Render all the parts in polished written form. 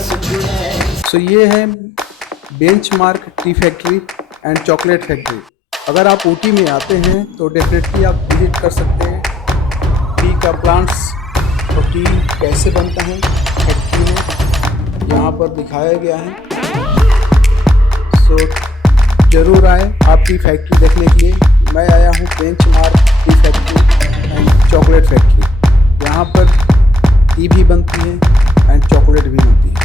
सो ये है benchmark tea factory and chocolate factory. अगर आप ऊटी में आते हैं तो डेफिनेटली आप विजिट कर सकते हैं। टी का प्लांट्स और टी कैसे बनता है फैक्ट्री में यहाँ पर दिखाया गया है। सो ज़रूर आए आप टी फैक्ट्री देखने के लिए। मैं आया हूँ benchmark tea factory and chocolate factory. यहाँ पर टी भी बनती है एंड चॉकलेट भी बनती है।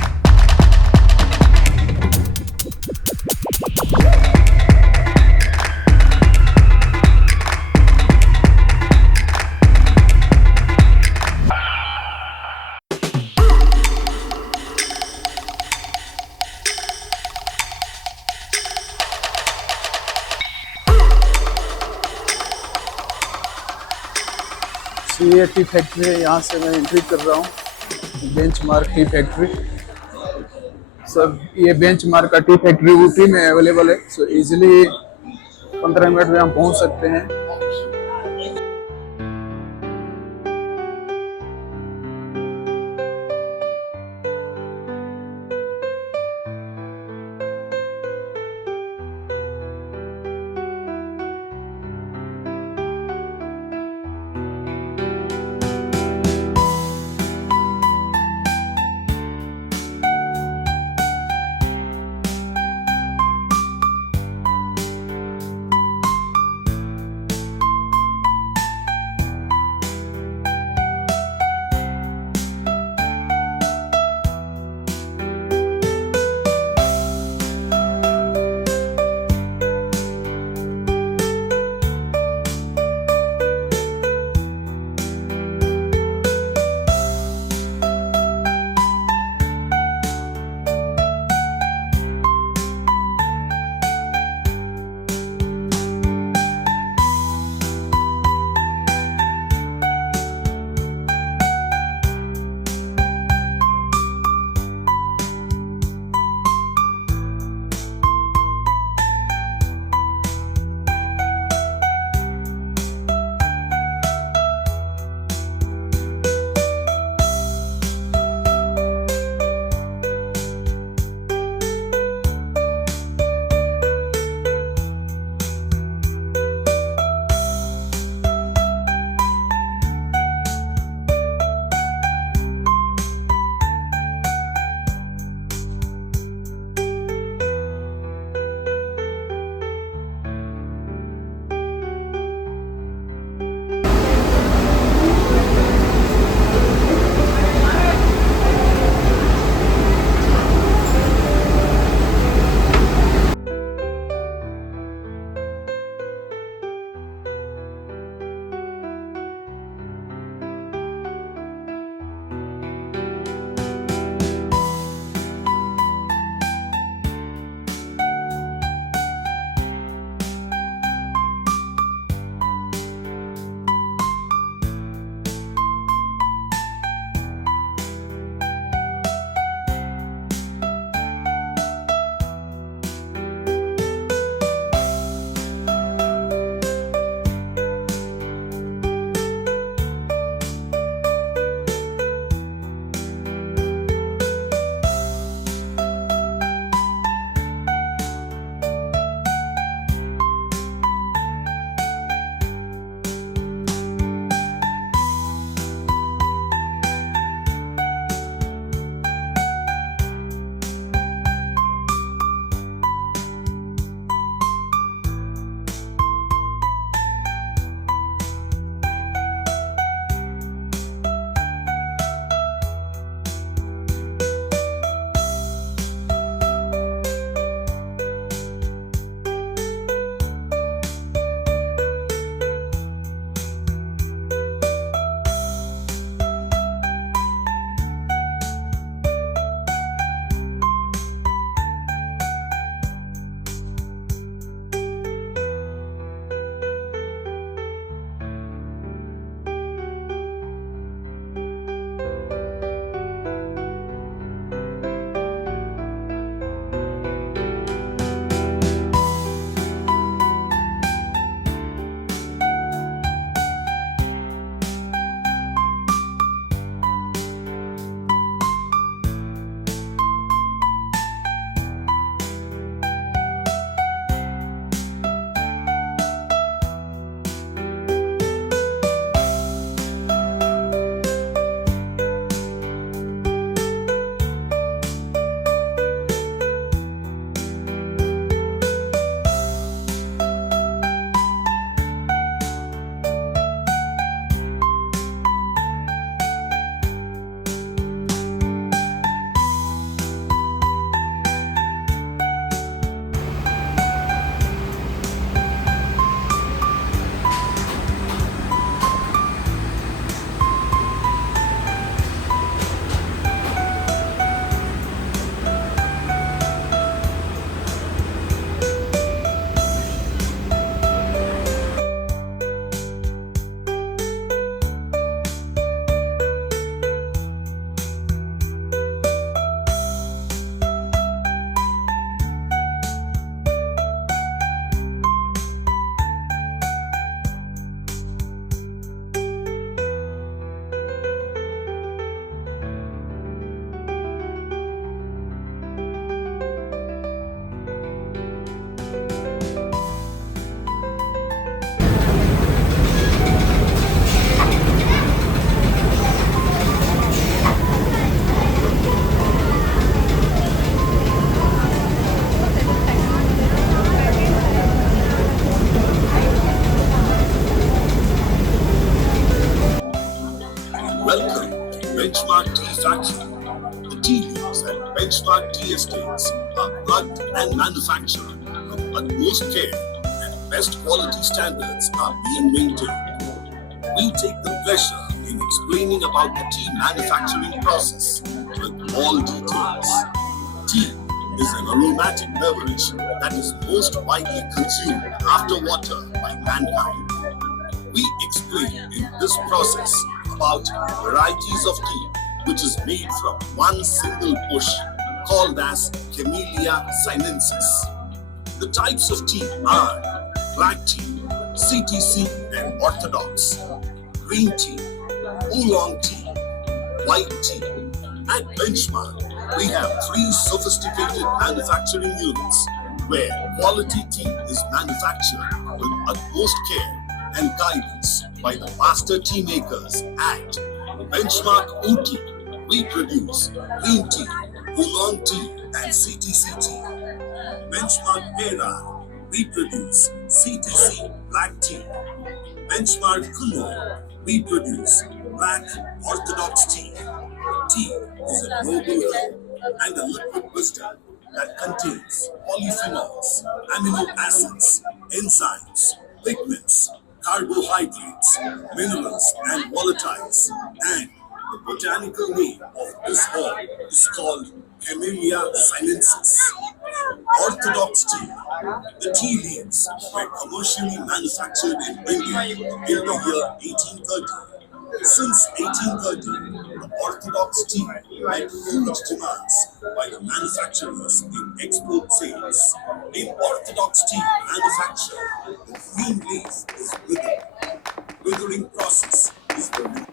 ये टी फैक्ट्री है, यहाँ से मैं एंट्री कर रहा हूँ बेंचमार्क टी फैक्ट्री। सब ये बेंचमार्क का टी फैक्ट्री ऊटी में अवेलेबल है। सो इजीली 15 मिनट में हम पहुँच सकते हैं। extraction. The tea leaves at benchmark tea estates are plucked and manufactured with utmost care, and best quality standards are being maintained. We take the pleasure in explaining about the tea manufacturing process with all details. Tea is an aromatic beverage that is most widely consumed after water by mankind. We explain in this process about varieties of tea which is made from one single bush called as Camellia sinensis. The types of tea are black tea, CTC and Orthodox, green tea, Oolong Tea, white tea. At Benchmark, we have 3 sophisticated manufacturing units where quality tea is manufactured with utmost care and guidance by the master tea makers at Benchmark Ooty. We produce green tea, Oolong tea and CTC tea. Benchmark Pera, we produce CTC black tea. Benchmark Kuno, we produce black Orthodox tea. Tea is a noble herb and a liquid wisdom that contains polyphenols, amino acids, enzymes, pigments, carbohydrates, minerals, and volatiles. And the botanical name of this herb is called Camellia sinensis. Orthodox tea. The tea leaves were commercially manufactured in India in the year 1830. Since 1830, the Orthodox tea had huge demands by the manufacturers in export sales. In Orthodox tea manufacture, the green leaf is withered. Withering process is the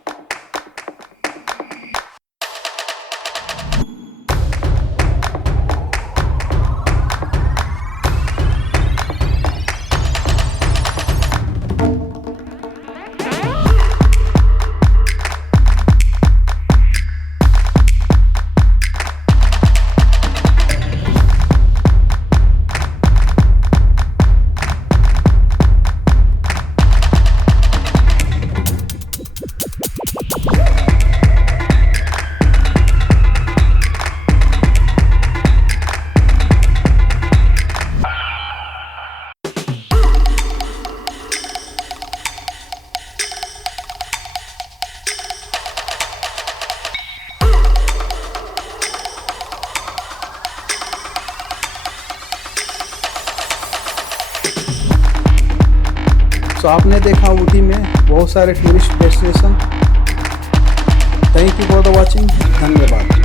तो आपने देखा ऊटी में बहुत सारे tourist destination. Thank you for the watching. धन्यवाद।